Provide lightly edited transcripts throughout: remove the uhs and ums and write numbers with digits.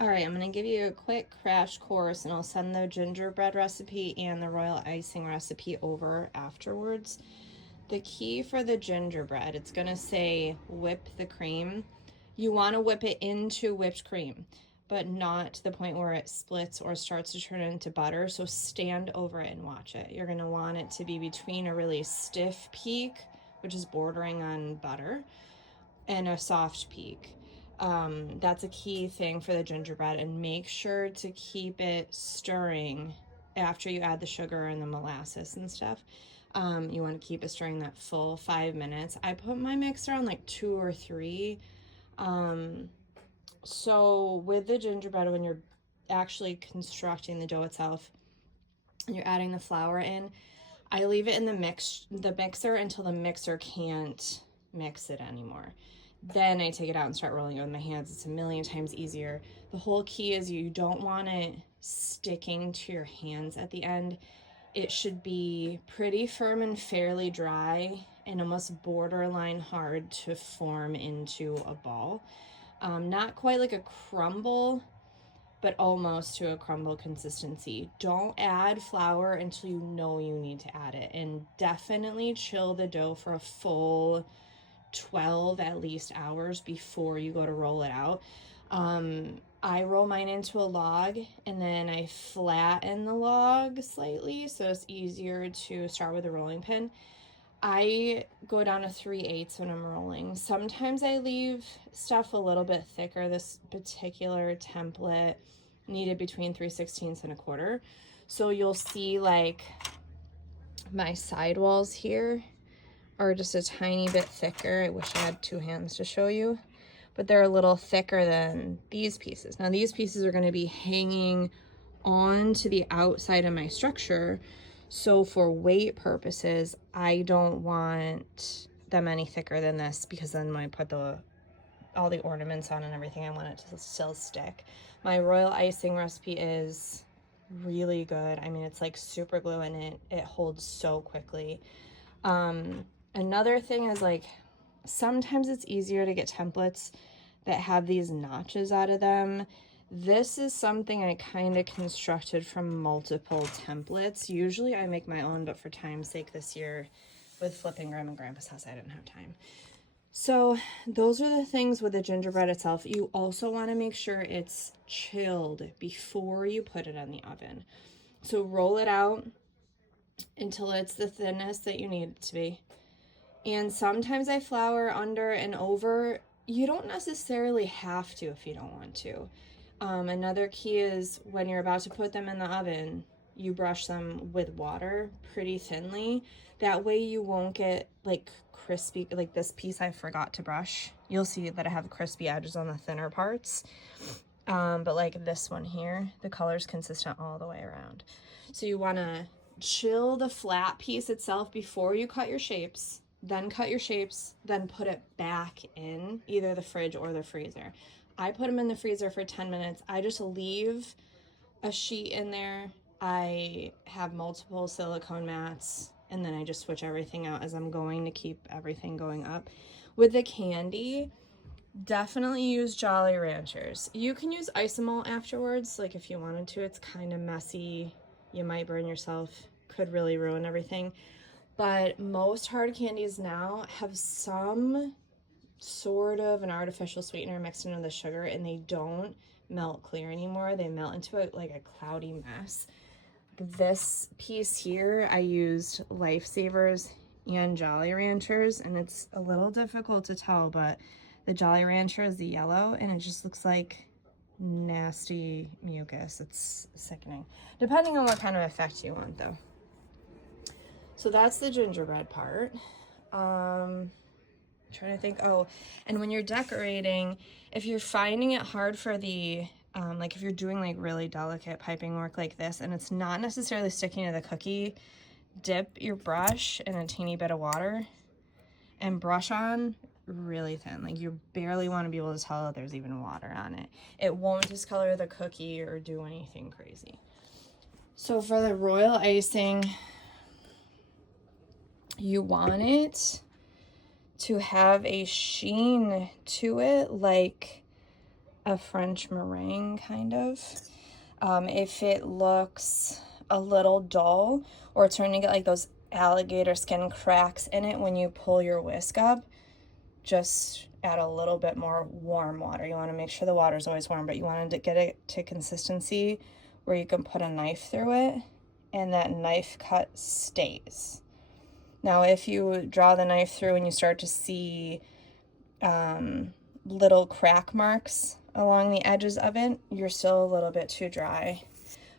All right, I'm going to give you a quick crash course, and I'll send the gingerbread recipe and the royal icing recipe over afterwards. The key for the gingerbread, it's going to say whip the cream. You want to whip it into whipped cream, but not to the point where it splits or starts to turn into butter. So stand over it and watch it. You're going to want it to be between a really stiff peak, which is bordering on butter, and a soft peak. That's a key thing for the gingerbread, and make sure to keep it stirring after you add the sugar and the molasses and stuff. You want to keep it stirring that full 5 minutes. I put my mixer on like 2 or 3. So with the gingerbread, when you're actually constructing the dough itself and you're adding the flour in, I leave it in the mixer until the mixer can't mix it anymore. Then I take it out and start rolling it with my hands. It's a million times easier. The whole key is you don't want it sticking to your hands at the end. It should be pretty firm and fairly dry and almost borderline hard to form into a ball. Not quite like a crumble, but almost to a crumble consistency. Don't add flour until you know you need to add it, and definitely chill the dough for a full 12 at least hours before you go to roll it out. I roll mine into a log, and then I flatten the log slightly so it's easier to start with a rolling pin. I go down to 3/8 when I'm rolling. Sometimes I leave stuff a little bit thicker. This particular template needed between 3/16 and a quarter. So you'll see like my sidewalls here are just a tiny bit thicker. I wish I had 2 hands to show you, but they're a little thicker than these pieces. Now these pieces are going to be hanging on to the outside of my structure. So for weight purposes, I don't want them any thicker than this, because then when I put all the ornaments on and everything, I want it to still stick. My royal icing recipe is really good. I mean, it's like super glue, and it holds so quickly. Another thing is, like, sometimes it's easier to get templates that have these notches out of them. This is something I kind of constructed from multiple templates. Usually I make my own, but for time's sake this year with flipping Grandma and Grandpa's house, I didn't have time. So those are the things with the gingerbread itself. You also want to make sure it's chilled before you put it in the oven. So roll it out until it's the thinness that you need it to be. And sometimes I flour under and over. You don't necessarily have to if you don't want to. Another key is when you're about to put them in the oven, you brush them with water pretty thinly. That way you won't get like crispy, like this piece I forgot to brush. You'll see that I have crispy edges on the thinner parts. But like this one here, the color's consistent all the way around. So you want to chill the flat piece itself before you cut your shapes. Then cut your shapes, then put it back in either the fridge or the freezer. I put them in the freezer for 10 minutes. I just leave a sheet in there. I have multiple silicone mats, and then I just switch everything out as I'm going to keep everything going up. With the candy, definitely use Jolly Ranchers. You can use isomalt afterwards, like if you wanted to. It's kind of messy. You might burn yourself. Could really ruin everything. But most hard candies now have some sort of an artificial sweetener mixed into the sugar, and they don't melt clear anymore. They melt into like a cloudy mess. This piece here, I used Lifesavers and Jolly Ranchers, and it's a little difficult to tell, but the Jolly Rancher is the yellow, and it just looks like nasty mucus. It's sickening, depending on what kind of effect you want, though. So that's the gingerbread part. Trying to think. Oh, and when you're decorating, if you're finding it hard for the, like if you're doing like really delicate piping work like this, and it's not necessarily sticking to the cookie, dip your brush in a teeny bit of water and brush on really thin. Like you barely want to be able to tell that there's even water on it. It won't discolor the cookie or do anything crazy. So for the royal icing, you want it to have a sheen to it, like a French meringue, kind of. If it looks a little dull or it's starting to get like those alligator skin cracks in it when you pull your whisk up, just add a little bit more warm water. You want to make sure the water is always warm, but you want to get it to consistency where you can put a knife through it and that knife cut stays. Now, if you draw the knife through and you start to see little crack marks along the edges of it, you're still a little bit too dry.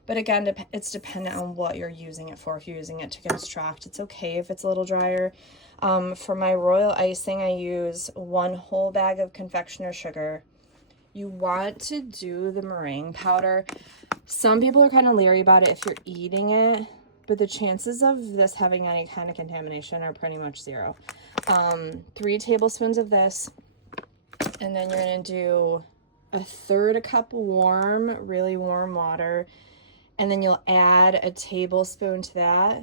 But again, it's dependent on what you're using it for. If you're using it to construct, it's okay if it's a little drier. For my royal icing, I use 1 whole bag of confectioner sugar. You want to do the meringue powder. Some people are kind of leery about it if you're eating it, but the chances of this having any kind of contamination are pretty much 0. 3 tablespoons of this, and then you're going to do 1/3 cup warm, really warm water, and then you'll add a tablespoon to that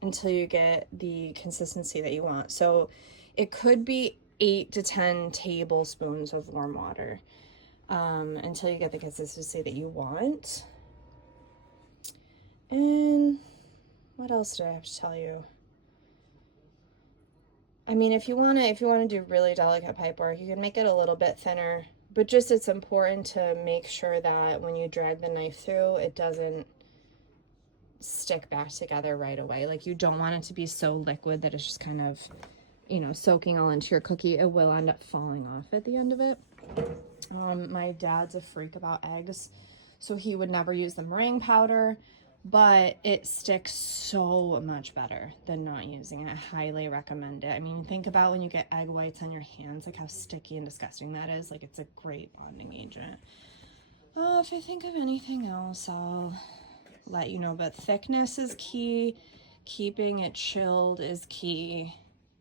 until you get the consistency that you want. So it could be 8 to 10 tablespoons of warm water until you get the consistency that you want. And what else do I have to tell you? I mean, if you want to do really delicate pipe work, you can make it a little bit thinner, but just it's important to make sure that when you drag the knife through, it doesn't stick back together right away. Like, you don't want it to be so liquid that it's just kind of, you know, soaking all into your cookie. It will end up falling off at the end of it. My dad's a freak about eggs, so he would never use the meringue powder, but it sticks so much better than not using it. I highly recommend it. I mean, think about when you get egg whites on your hands, like how sticky and disgusting that is. Like, it's a great bonding agent. If I think of anything else, I'll let you know, but thickness is key. Keeping it chilled is key,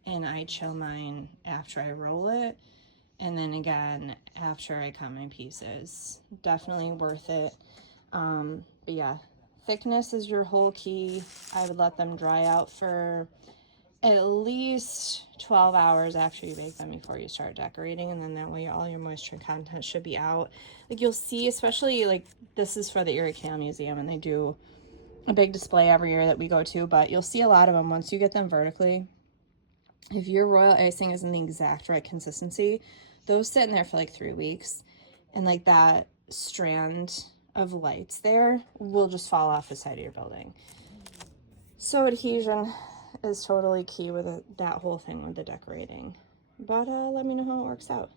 and I chill mine after I roll it, and then again after I cut my pieces. Definitely worth it. But yeah, thickness is your whole key. I would let them dry out for at least 12 hours after you bake them before you start decorating, and then that way all your moisture content should be out. Like, you'll see, especially, like, this is for the Erie Canal Museum, and they do a big display every year that we go to, but you'll see a lot of them once you get them vertically. If your royal icing is in the exact right consistency, those sit in there for like 3 weeks, and like that strand of lights there will just fall off the side of your building. So adhesion is totally key with that whole thing with the decorating. But let me know how it works out.